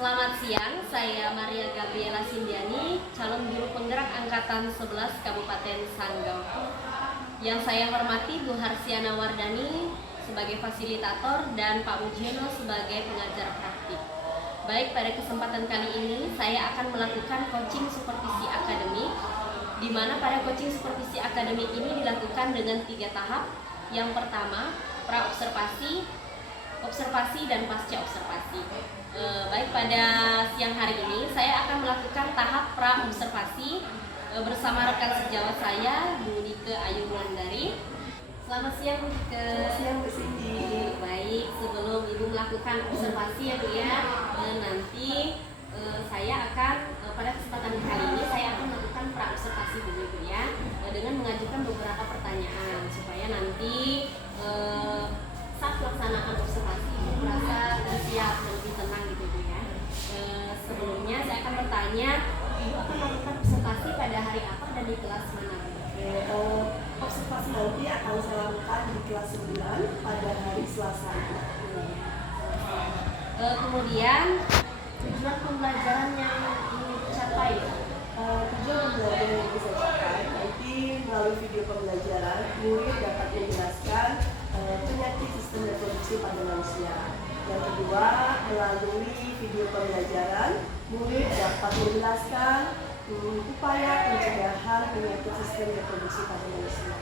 Selamat siang, saya Maria Gabriela Sindiani, calon guru penggerak angkatan 11 Kabupaten Sanggau. Yang saya hormati Bu Harsiana Wardani sebagai fasilitator dan Pak Mujiono sebagai pengajar praktik. Baik, pada kesempatan kali ini saya akan melakukan coaching supervisi akademik, di mana pada coaching supervisi akademik ini dilakukan dengan 3 tahap. Yang pertama, pra-observasi, observasi, dan pasca observasi. Baik, pada siang hari ini saya akan melakukan tahap pra-observasi bersama rekan sejawat saya, Bu Dike Ayu Wulandari. Selamat siang, Bu Dike. Selamat siang, Bu Cindy. Baik, sebelum Ibu melakukan observasi ya Bu ya, nanti saya akan pada kesempatan kali ini saya akan melakukan pra-observasi dulu Bu ya, dengan mengajukan beberapa pertanyaan supaya nanti saat pelaksanaan observasi Ibu merasa siap dan lebih tenang gitu Bu ya. Sebelumnya saya akan bertanya, Ibu akan melakukan observasi pada hari apa dan di kelas mana? Observasi nanti akan saya lakukan di kelas 9 pada hari Selasa. Kemudian tujuan pembelajaran yang ingin dicapai. Tujuan pembelajaran yang bisa capai nanti melalui video pembelajaran murid dapat menjelaskan penyakit sistem reproduksi pada manusia. Yang kedua, melalui video pembelajaran murid dapat menjelaskan upaya pencegahan penyakit sistem reproduksi pada manusia.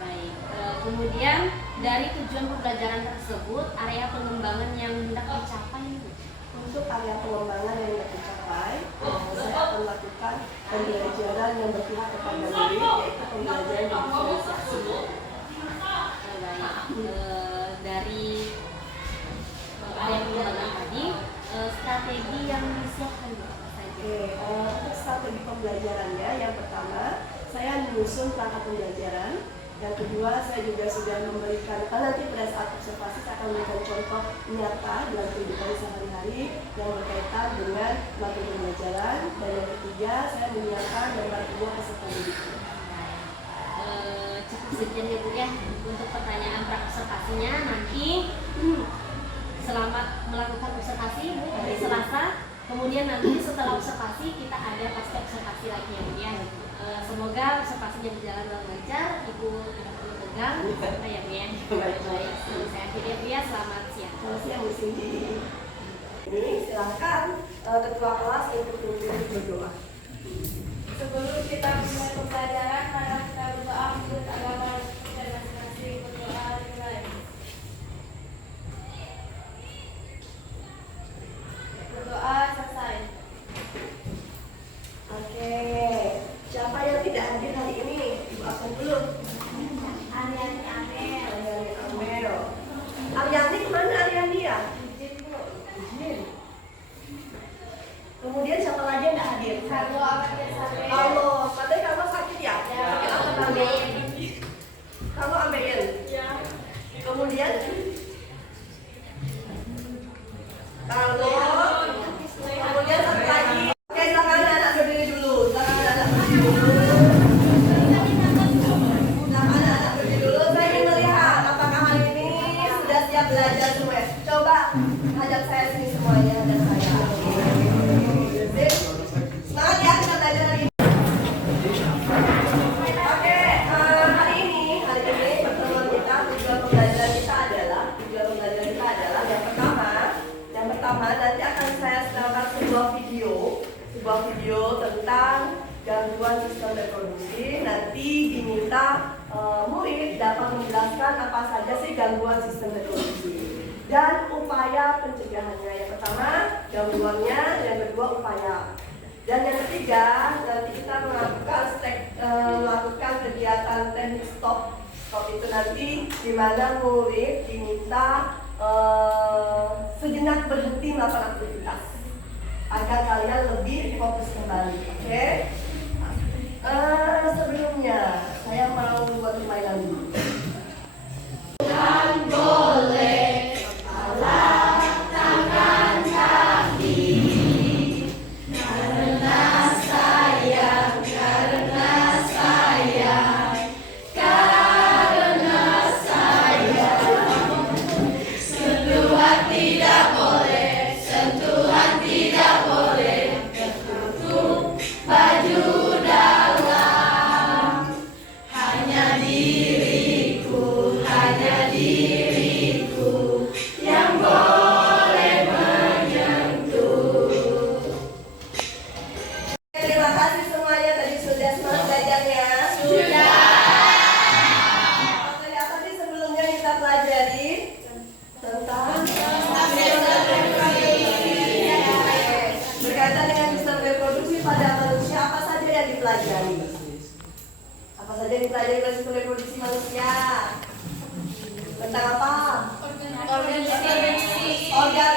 Baik, kemudian dari tujuan pembelajaran tersebut, area pengembangan yang hendak dicapai. Untuk area pengembangan yang hendak dicapai, saya akan melakukan pembelajaran yang berpihak kepada murid, yaitu pembelajaran diferensiasi. Baik, dari area pengembangan tadi, strategi yang disiapkan apa saja? Untuk strategi pembelajarannya, yang pertama saya menyusun perangkat pembelajaran. Yang kedua, saya juga sudah memberikan, nanti pada saat observasi saya akan memberikan contoh nyata dalam kehidupan sehari-hari yang berkaitan dengan materi pembelajaran. Dan yang ketiga, saya menyiapkan gambar kedua peserta didiknya. Cukup sekian ya Bu ya untuk pertanyaan pra-observasinya. Nanti selamat melakukan observasi Bu hari Selasa. Kemudian nanti setelah observasi kita ada pasca observasi lagi ya Bu ya. Semoga observasinya berjalan dengan lancar, Ibu tidak perlu tegang, ya Bu ya. Baik, saya akhiri ya Bu ya, selamat siang. Selamat siang Bu Cindy. Ini silakan ketua kelas untuk berdoa. Sebelum kita mulai pembelajaran, mari kita berdoa menurut agama dan masing-masing. Berdoa dimulai. Berdoa selesai. Oke, siapa yang tidak hadir hari ini? Ibu absen dulu. Aryani Amel. Aryani Amel. Aryani kemana Aryani ya? Izin Bu. Izin. Kemudian siapa lagi yang tidak hadir? Halo Amel Sampai. Halo, katanya kamu sakit ya? Sakit apa kamu? Kamu ambeien? Ya. Kemudian kalau kemudian satu lagi. Oke, silakan anak berdiri dulu. Silakan anak berdiri dulu. Silakan anak berdiri dulu. Saya ingin melihat apakah hari ini sudah siap belajar semua. Coba ajak saya sini semuanya dan saya. Semangat ya kita belajar hari ini. Oke, hari ini pertemuan kita tujuan pembelajaran kita adalah yang pertama nanti akan saya setelkan sebuah video tentang gangguan sistem reproduksi. Nanti diminta murid dapat menjelaskan apa saja sih gangguan sistem reproduksi dan upaya pencegahannya. Yang pertama gangguannya, yang kedua upaya. Dan yang ketiga, nanti kita melakukan kegiatan teknik stop. Stop itu nanti di mana murid diminta sejenak berhenti melakukan aktivitas agar kalian lebih fokus kembali. Oke? Sebelumnya saya mau buat permainan dulu. Tuhan boleh Tidak boleh sentuhan. mempelajari sistem reproduksi manusia. Tentang apa? Organ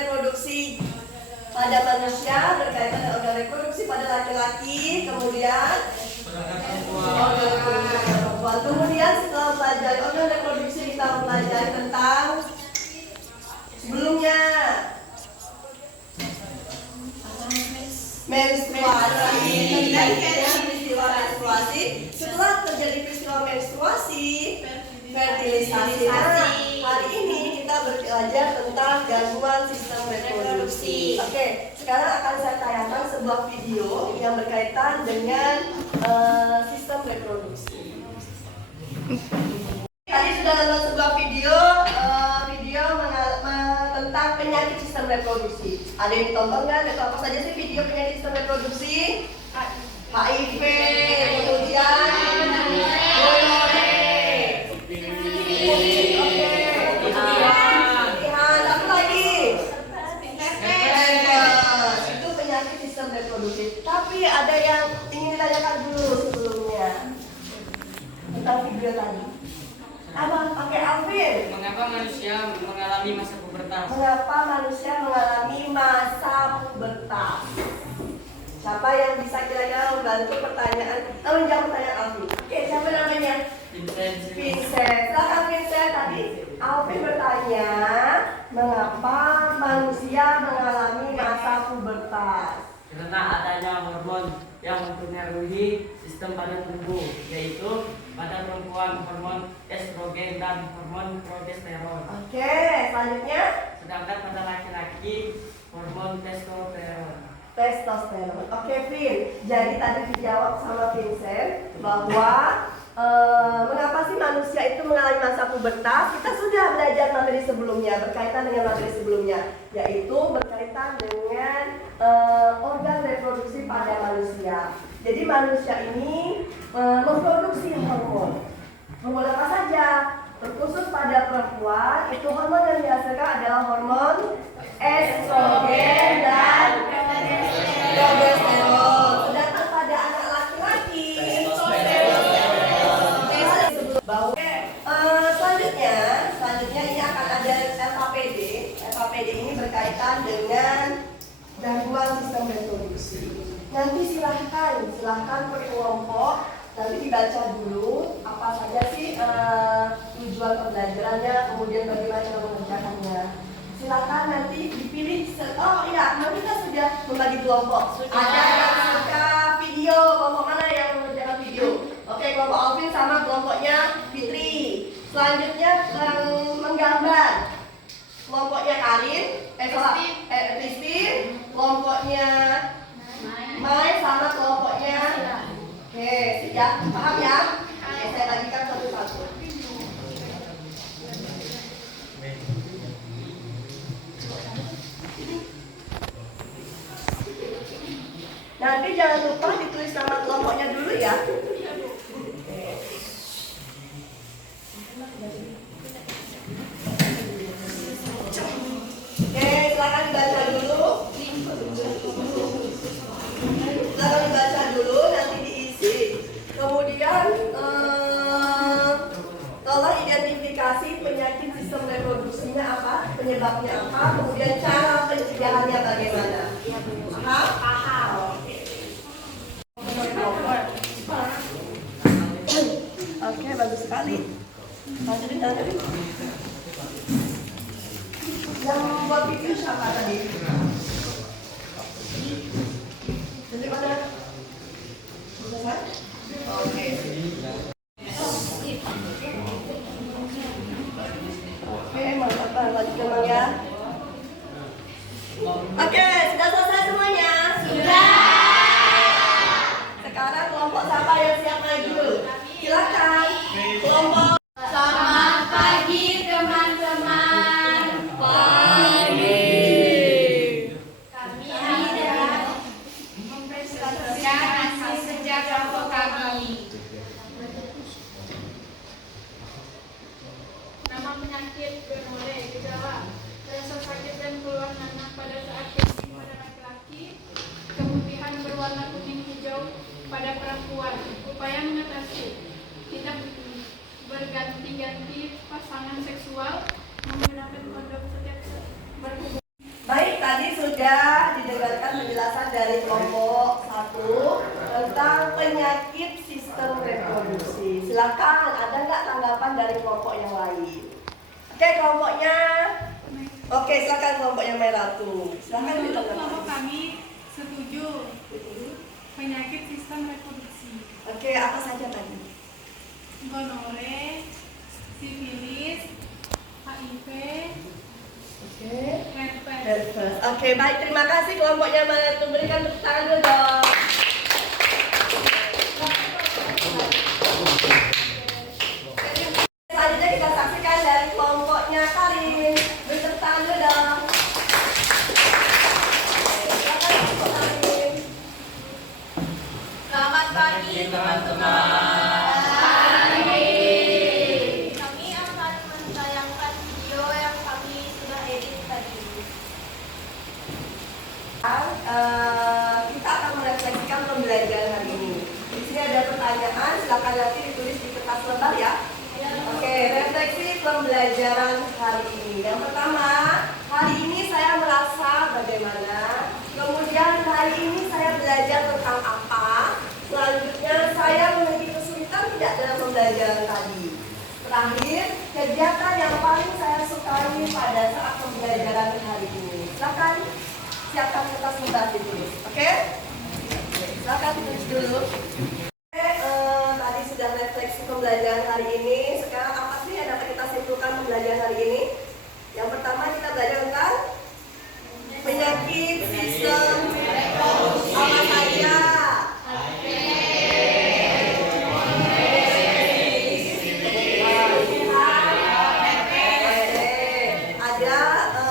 reproduksi pada manusia berkaitan dengan organ reproduksi pada laki-laki, kemudian organ reproduksi pada perempuan. Kemudian setelah mempelajari organ reproduksi kita mempelajari tentang sebelumnya menstruasi. Peristiwa menstruasi. Setelah terjadi peristiwa menstruasi, fertilisasi. Nah, hari ini kita belajar tentang gangguan sistem reproduksi. Oke, sekarang akan saya tayangkan sebuah video yang berkaitan dengan sistem reproduksi. Tadi sudah nonton sebuah video tentang penyakit sistem reproduksi. Ada yang ditonton nggak? Itu apa saja sih video penyakit sistem reproduksi? HIV, kemudian gonore, apa lagi? Itu penyakit sistem reproduksi. Tapi ada yang ingin ditanyakan dulu sebelumnya tentang video tadi. Apa? Pakai Alvin. Mengapa manusia mengalami masa pubertas? Mengapa manusia mengalami masa pubertas? Siapa yang bisa kira-kira membantu pertanyaan? Menjawab pertanyaan Alvin. Oke, siapa namanya? Vincent. Vincent. Silakan Vincent. Tadi Alvin bertanya, mengapa manusia mengalami masa pubertas? Karena adanya hormon yang mempengaruhi sistem pada tubuh, yaitu pada perempuan hormon estrogen dan hormon progesteron. Oke, selanjutnya Sedangkan pada laki-laki hormon testosteron. testosteron. Oke, Vin. Jadi tadi dijawab sama Vincent bahwa mengapa sih manusia itu mengalami masa pubertas? Kita sudah belajar materi sebelumnya berkaitan dengan materi sebelumnya, yaitu berkaitan dengan organ reproduksi pada manusia. Jadi manusia ini memproduksi hormon. Hormon apa saja? Terkhusus pada perempuan, itu hormon yang dihasilkan adalah hormon estrogen dan progesteron. Sedangkan pada anak laki-laki selanjutnya ini akan ada FAPD. FAPD ini berkaitan dengan gangguan sistem reproduksi. Nanti silahkan per kelompok nanti dibaca dulu apa saja sih tujuan pembelajarannya, kemudian bagaimana cara mengerjakannya. Silakan nanti dipilih. Oh iya, nanti kita sudah membagi kelompok. Ada yang suka video, kelompok mana yang mengerjakan video? Oke, kelompok Alvin sama kelompoknya Fitri. Selanjutnya yang menggambar, kelompoknya Karin, Christine, kelompoknya Mai sama kelompoknya. Oke, siap, paham ya? Oke, saya bagikan satu-satu. Nanti jangan lupa ditulis nama kelompoknya dulu ya. Oke, silakan dibaca dulu. Silakan dibaca dulu, nanti diisi. Kemudian tolong identifikasi penyakit sistem reproduksinya apa, penyebabnya apa, kemudian cara pencegahannya bagaimana. Paham? Paham. Oke, bagus sekali. Lanjutin. Yang membuat video siapa tadi? Dari mana? Bukan? Oke. Oke, mantap. Lanjutkan ya. Oke, sudah selesai semuanya? Sudah. Sekarang kelompok siapa yang siap maju? Silakan. Kelompok. Selamat pagi teman-teman. Pagi. Kami akan mempresentasikan hasil kerja kelompok kami. Nama penyakit gonore, gejala rasa sakit dan keluar nanah pada saat kencing pada laki-laki, kemutihan berwarna kuning hijau pada perempuan. Upaya mengatasi inisiatif pasangan seksual menggunakan kondom setiap berhubungan. Baik, tadi sudah didengarkan penjelasan dari kelompok 1 tentang penyakit sistem reproduksi. Silakan, ada nggak tanggapan dari kelompok yang lain? Oke, kelompoknya. Oke, silakan kelompoknya merah tuh. Silakan Menurut ditanggapi. kelompok kami setuju penyakit sistem reproduksi. Oke, apa saja tadi? Gonore, sifilis, HIV, Oke. herpes. Herpes. Oke, baik, terima kasih kelompoknya merah tuh. Berikan tepuk tangan dulu dong. Selanjutnya kita saksikan dari kelompoknya Karin. Beri tepuk tangan dulu dong. Silakan kelompok Karin. Selamat pagi teman-teman. Kami akan menayangkan video yang kami sudah edit tadi. Kita akan merefleksikan pembelajaran hari ini. Di sini ada pertanyaan, silakan nanti ditulis di kertas lembar ya. Oke, refleksi pembelajaran hari ini. Yang pertama, hari ini saya merasa bagaimana. Kemudian hari ini saya belajar tentang apa. Selanjutnya saya memiliki kesulitan tidak dalam pembelajaran tadi. Terakhir, kegiatan yang paling saya sukai pada saat pembelajaran hari ini. Silakan siapkan kertas lembar ditulis. Oke? Silakan ditulis dulu. Tadi sudah refleksi pembelajaran hari ini. Sekarang apa sih yang dapat kita simpulkan pembelajaran hari ini? Yang pertama kita belajar tentang penyakit sistem reproduksi. Apa saja? Ada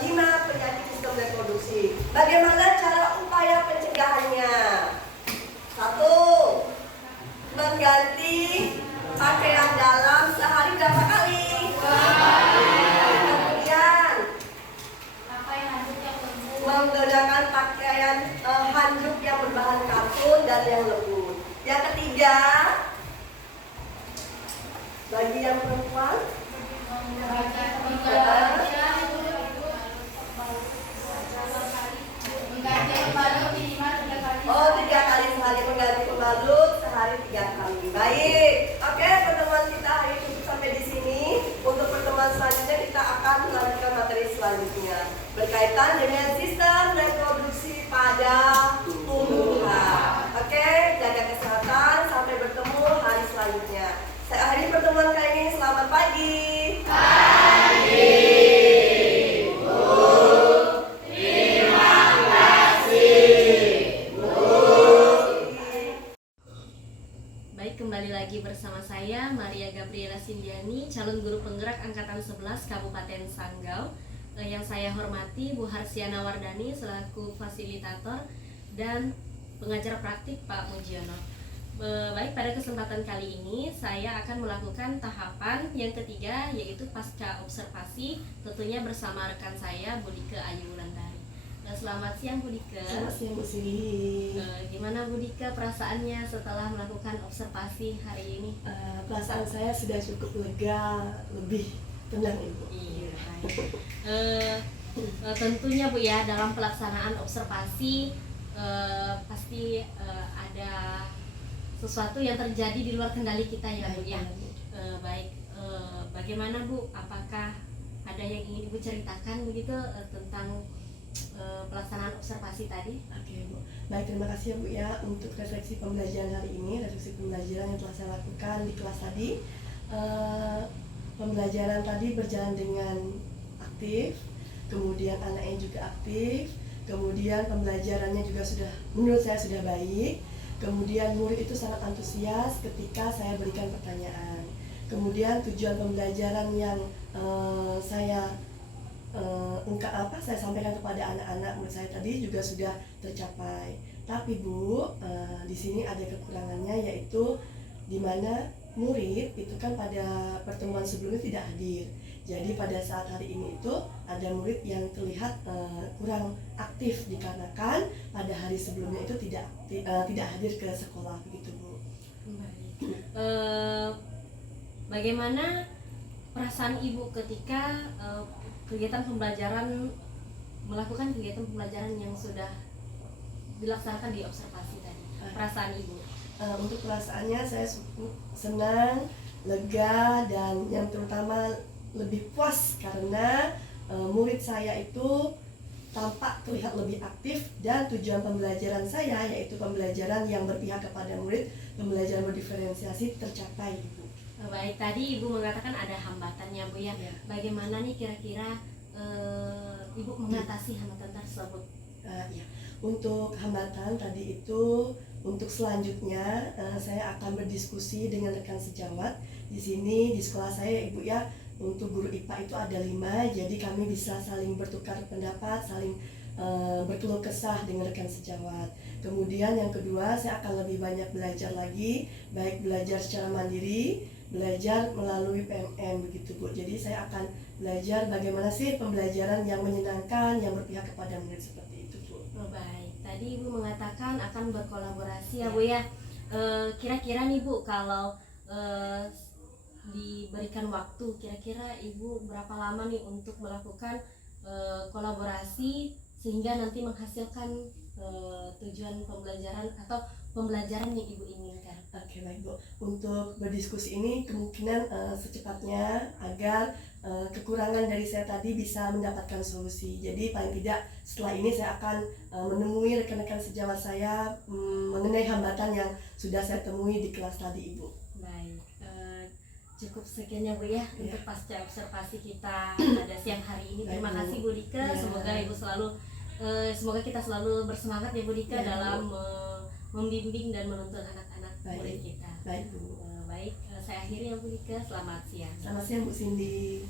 5 penyakit sistem reproduksi. Bagaimana cara upaya pencegahannya? 1. Mengganti pakaian dalam sehari berapa kali? Kemudian Pakai handuk yang lembut. menggunakan pakaian handuk yang berbahan katun dan yang lembut. Yang ketiga, bagi yang perempuan, Mengganti pembalut minimal 3 kali. oh 3 kali sehari, mengganti pembalut sehari 3 kali. Baik, oke, pertemuan kita hari ini cukup sampai di sini. Untuk pertemuan selanjutnya kita akan melanjutkan materi selanjutnya berkaitan dengan sistem reproduksi pada tumbuhan. Oke, jaga kesehatan. Sampai bertemu hari selanjutnya. Saya akhiri pertemuan kali ini. Selamat pagi. Baik, kembali lagi bersama saya Maria Gabriela Sindiani, calon guru penggerak angkatan 11 Kabupaten Sanggau. Yang saya hormati Bu Harsiana Wardani selaku fasilitator dan pengajar praktik Pak Mujiono. Baik, pada kesempatan kali ini saya akan melakukan tahapan yang ketiga, yaitu pasca observasi, tentunya bersama rekan saya Budike Ayu Wulandari. Selamat siang Budike. Selamat siang Bu Sili. Gimana Budike perasaannya setelah melakukan observasi hari ini? Perasaan saya sudah cukup lega, lebih tenang Ibu. Iya, baik. Tentunya Bu ya, dalam pelaksanaan observasi pasti ada sesuatu yang terjadi di luar kendali kita ya Bu ya. Baik, bagaimana Bu? Apakah ada yang ingin Ibu ceritakan begitu tentang pelaksanaan observasi tadi? Oke Bu, baik, terima kasih ya Bu ya untuk refleksi pembelajaran hari ini, refleksi pembelajaran yang telah saya lakukan di kelas tadi. Pembelajaran tadi berjalan dengan aktif, kemudian anaknya juga aktif, kemudian pembelajarannya juga sudah, menurut saya sudah baik, kemudian murid itu sangat antusias ketika saya berikan pertanyaan, kemudian tujuan pembelajaran yang saya saya sampaikan kepada anak-anak murid saya tadi juga sudah tercapai. Tapi Bu, di sini ada kekurangannya, yaitu di mana murid itu kan pada pertemuan sebelumnya tidak hadir. Jadi pada saat hari ini itu ada murid yang terlihat kurang aktif dikarenakan pada hari sebelumnya itu tidak hadir ke sekolah begitu Bu. Bagaimana perasaan Ibu ketika kegiatan pembelajaran, melakukan kegiatan pembelajaran yang sudah dilaksanakan di observasi tadi. Perasaan Ibu. Untuk perasaannya saya senang, lega, dan yang terutama lebih puas karena murid saya itu tampak terlihat lebih aktif dan tujuan pembelajaran saya yaitu pembelajaran yang berpihak kepada murid, pembelajaran berdiferensiasi tercapai, Ibu. Baik, tadi Ibu mengatakan ada hambatannya, Bu ya. Ya. Bagaimana nih kira-kira Ibu mengatasi hambatan tersebut? Ya. Untuk hambatan tadi itu, untuk selanjutnya saya akan berdiskusi dengan rekan sejawat. Di sini di sekolah saya, Ibu ya, untuk guru IPA itu ada 5, jadi kami bisa saling bertukar pendapat, saling berkeluh kesah dengan rekan sejawat. Kemudian yang kedua, saya akan lebih banyak belajar lagi, baik belajar secara mandiri, belajar melalui PMM begitu, Bu. Jadi saya akan belajar bagaimana sih pembelajaran yang menyenangkan, yang berpihak kepada murid seperti itu, Bu. Oh, baik, tadi Ibu mengatakan akan berkolaborasi ya Bu ya. Kira-kira nih Bu, kalau diberikan waktu, kira-kira Ibu berapa lama nih untuk melakukan kolaborasi sehingga nanti menghasilkan tujuan pembelajaran atau pembelajaran yang Ibu inginkan? Oke, baik, Bu. Untuk berdiskusi ini kemungkinan secepatnya agar kekurangan dari saya tadi bisa mendapatkan solusi. Jadi paling tidak setelah ini saya akan menemui rekan-rekan sejawat saya mengenai hambatan yang sudah saya temui di kelas tadi, Ibu. Baik, cukup sekian ya Bu ya untuk pasca observasi kita pada siang hari ini. Baik, Terima Bu. kasih Bu Dika. Ya. Semoga Ibu selalu semoga kita selalu bersemangat ya Bu Dika Ya, Bu. dalam membimbing dan menuntun anak-anak Baik. murid kita. Baik, Bu. Baik, saya akhiri ya Bu Dika. Selamat siang. Selamat siang, Bu Cindy.